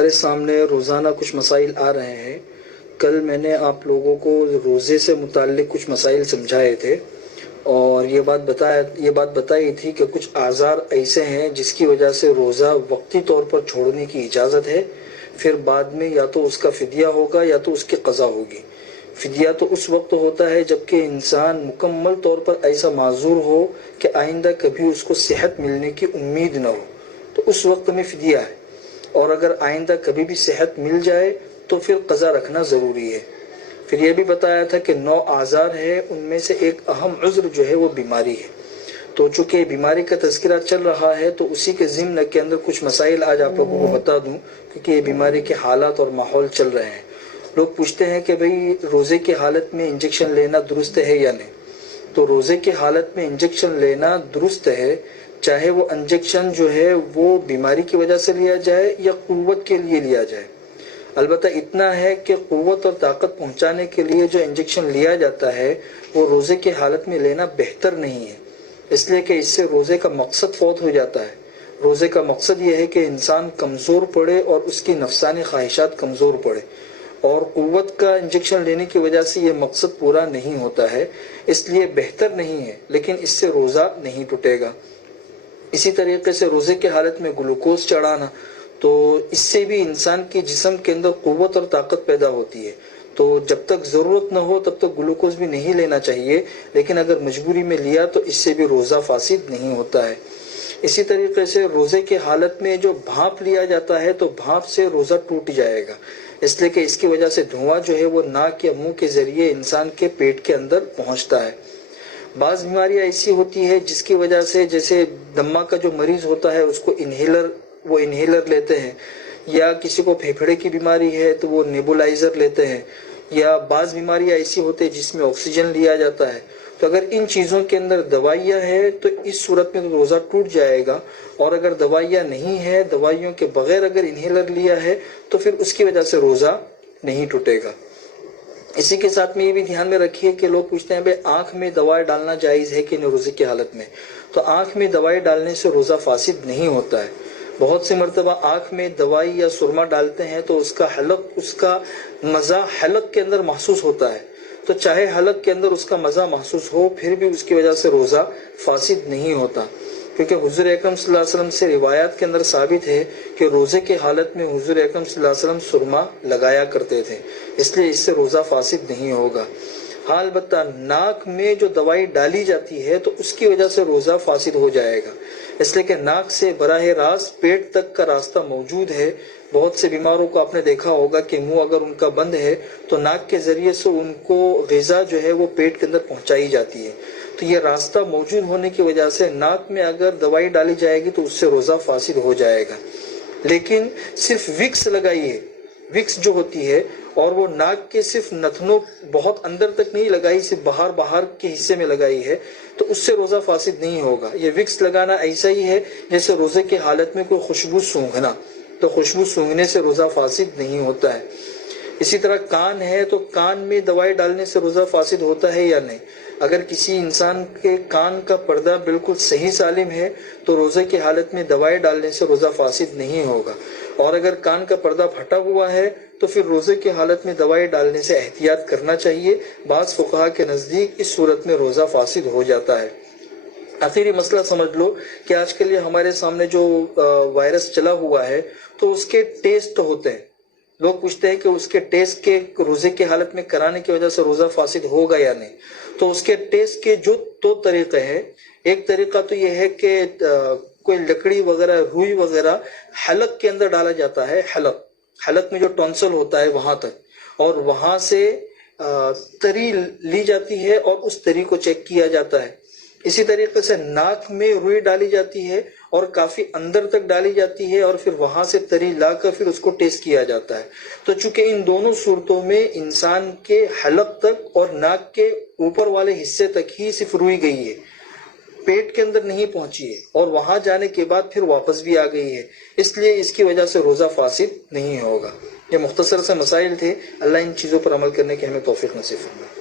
ہمارے سامنے روزانہ کچھ مسائل آ رہے ہیں۔ کل میں نے آپ لوگوں کو روزے سے متعلق کچھ مسائل سمجھائے تھے اور یہ بات بتائی تھی کہ کچھ اعذار ایسے ہیں جس کی وجہ سے روزہ وقتی طور پر چھوڑنے کی اجازت ہے، پھر بعد میں یا تو اس کا فدیہ ہوگا یا تو اس کی قضا ہوگی۔ فدیہ تو اس وقت ہوتا ہے جبکہ انسان مکمل طور پر ایسا معذور ہو کہ آئندہ کبھی اس کو صحت ملنے کی امید نہ ہو، تو اس وقت میں فدیہ ہے، اور اگر آئندہ کبھی بھی صحت مل جائے تو پھر قضا رکھنا ضروری ہے۔ پھر یہ بھی بتایا تھا کہ 9 اعذار ہے، ان میں سے ایک اہم عذر جو ہے وہ بیماری ہے۔ تو چونکہ بیماری کا تذکرہ چل رہا ہے تو اسی کے ضمن کے اندر کچھ مسائل آج آپ لوگوں کو بتا دوں، کیونکہ یہ بیماری کے حالات اور ماحول چل رہے ہیں۔ لوگ پوچھتے ہیں کہ بھئی روزے کی حالت میں انجیکشن لینا درست ہے یا نہیں؟ تو روزے کی حالت میں انجیکشن لینا درست ہے، چاہے وہ انجیکشن جو ہے وہ بیماری کی وجہ سے لیا جائے یا قوت کے لیے لیا جائے۔ البتہ اتنا ہے کہ قوت اور طاقت پہنچانے کے لیے جو انجیکشن لیا جاتا ہے وہ روزے کی حالت میں لینا بہتر نہیں ہے، اس لیے کہ اس سے روزے کا مقصد فوت ہو جاتا ہے۔ روزے کا مقصد یہ ہے کہ انسان کمزور پڑے اور اس کی نفسانی خواہشات کمزور پڑے، اور قوت کا انجیکشن لینے کی وجہ سے یہ مقصد پورا نہیں ہوتا ہے، اس لیے بہتر نہیں ہے، لیکن اس سے روزہ نہیں ٹوٹے گا۔ اسی طریقے سے روزے کی حالت میں گلوکوز چڑھانا، تو اس سے بھی انسان کے جسم کے اندر قوت اور طاقت پیدا ہوتی ہے، تو جب تک ضرورت نہ ہو تب تک گلوکوز بھی نہیں لینا چاہیے، لیکن اگر مجبوری میں لیا تو اس سے بھی روزہ فاسد نہیں ہوتا ہے۔ اسی طریقے سے روزے کی حالت میں جو بھاپ لیا جاتا ہے تو بھاپ سے روزہ ٹوٹ جائے گا، اس لیے کہ اس کی وجہ سے دھواں جو ہے وہ ناک یا منہ کے ذریعے انسان کے پیٹ کے اندر پہنچتا ہے۔ بعض بیماریاں ایسی ہوتی ہے جس کی وجہ سے، جیسے دمہ کا جو مریض ہوتا ہے اس کو انہیلر لیتے ہیں، یا کسی کو پھیپھڑے کی بیماری ہے تو وہ نیبولائزر لیتے ہیں، یا بعض بیماریاں ایسی ہوتی ہیں جس میں آکسیجن لیا جاتا ہے۔ تو اگر ان چیزوں کے اندر دوائیاں ہیں تو اس صورت میں تو روزہ ٹوٹ جائے گا، اور اگر دوائیاں نہیں ہیں، دوائیوں کے بغیر اگر انہیلر لیا ہے تو پھر اس کی وجہ سے روزہ نہیں ٹوٹے گا۔ اسی کے ساتھ میں یہ بھی دھیان میں رکھیے کہ لوگ پوچھتے ہیں بھئی آنکھ میں دوائی ڈالنا جائز ہے کہ نہیں روزے کی حالت میں؟ تو آنکھ میں دوائی ڈالنے سے روزہ فاسد نہیں ہوتا ہے۔ بہت سی مرتبہ آنکھ میں دوائی یا سرما ڈالتے ہیں تو اس کا مزہ حلق کے اندر محسوس ہوتا ہے، تو چاہے حلق کے اندر اس کا مزہ محسوس ہو پھر بھی اس کی وجہ سے روزہ فاسد نہیں ہوتا، کیونکہ حضور اکرم صلی اللہ علیہ وسلم سے روایات کے اندر ثابت ہے کہ روزے کی حالت میں حضور اکرم صلی اللہ علیہ وسلم سرما لگایا کرتے تھے، اس لیے اس سے روزہ فاسد نہیں ہوگا۔ ہاں البتہ ناک میں جو دوائی ڈالی جاتی ہے تو اس کی وجہ سے روزہ فاسد ہو جائے گا، اس لیے کہ ناک سے براہ راست پیٹ تک کا راستہ موجود ہے۔ بہت سے بیماروں کو آپ نے دیکھا ہوگا کہ منہ اگر ان کا بند ہے تو ناک کے ذریعے سے ان کو غذا جو ہے وہ پیٹ کے اندر پہنچائی جاتی ہے، تو یہ راستہ موجود ہونے کی وجہ سے ناک میں اگر دوائی ڈالی جائے گی تو اس سے روزہ فاسد ہو جائے گا۔ لیکن صرف وکس لگائیے، وکس جو ہوتی ہے، اور وہ ناک کے صرف نتنوں بہت اندر تک نہیں لگائی، صرف باہر کے حصے میں لگائی ہے، تو اس سے روزہ فاسد نہیں ہوگا۔ یہ وکس لگانا ایسا ہی ہے جیسے روزے کی حالت میں کوئی خوشبو سونگھنا، تو خوشبو سونگھنے سے روزہ فاسد نہیں ہوتا ہے۔ اسی طرح کان ہے تو کان میں دوائی ڈالنے سے روزہ فاسد ہوتا ہے یا نہیں؟ اگر کسی انسان کے کان کا پردہ بالکل صحیح سالم ہے تو روزے کی حالت میں دوائی ڈالنے سے روزہ فاسد نہیں ہوگا، اور اگر کان کا پردہ پھٹا ہوا ہے تو پھر روزے کی حالت میں دوائی ڈالنے سے احتیاط کرنا چاہیے۔ بعض فقہا کے نزدیک اس صورت میں روزہ فاسد ہو جاتا ہے۔ آخری مسئلہ سمجھ لو کہ آج کل یہ ہمارے سامنے جو وائرس چلا ہوا ہے تو اس کے ٹیسٹ ہوتے ہیں، لوگ پوچھتے ہیں کہ اس کے ٹیسٹ کے روزے کی حالت میں کرانے کی وجہ سے روزہ فاسد ہوگا یا نہیں؟ تو اس کے ٹیسٹ کے جو 2 طریقے ہیں، ایک طریقہ تو یہ ہے کہ کوئی لکڑی وغیرہ، روئی وغیرہ حلق کے اندر ڈالا جاتا ہے، حلق میں جو ٹونسل ہوتا ہے وہاں تک، اور وہاں سے تری لی جاتی ہے اور اس تری کو چیک کیا جاتا ہے۔ اسی طریقے سے ناک میں روئی ڈالی جاتی ہے اور کافی اندر تک ڈالی جاتی ہے، اور پھر وہاں سے تری لا کر پھر اس کو ٹیسٹ کیا جاتا ہے۔ تو چونکہ ان دونوں صورتوں میں انسان کے حلق تک اور ناک کے اوپر والے حصے تک ہی صرف روئی گئی ہے، پیٹ کے اندر نہیں پہنچی ہے، اور وہاں جانے کے بعد پھر واپس بھی آ گئی ہے، اس لیے اس کی وجہ سے روزہ فاسد نہیں ہوگا۔ یہ مختصر سے مسائل تھے، اللہ ان چیزوں پر عمل کرنے کی ہمیں توفیق نصیب فرمائے۔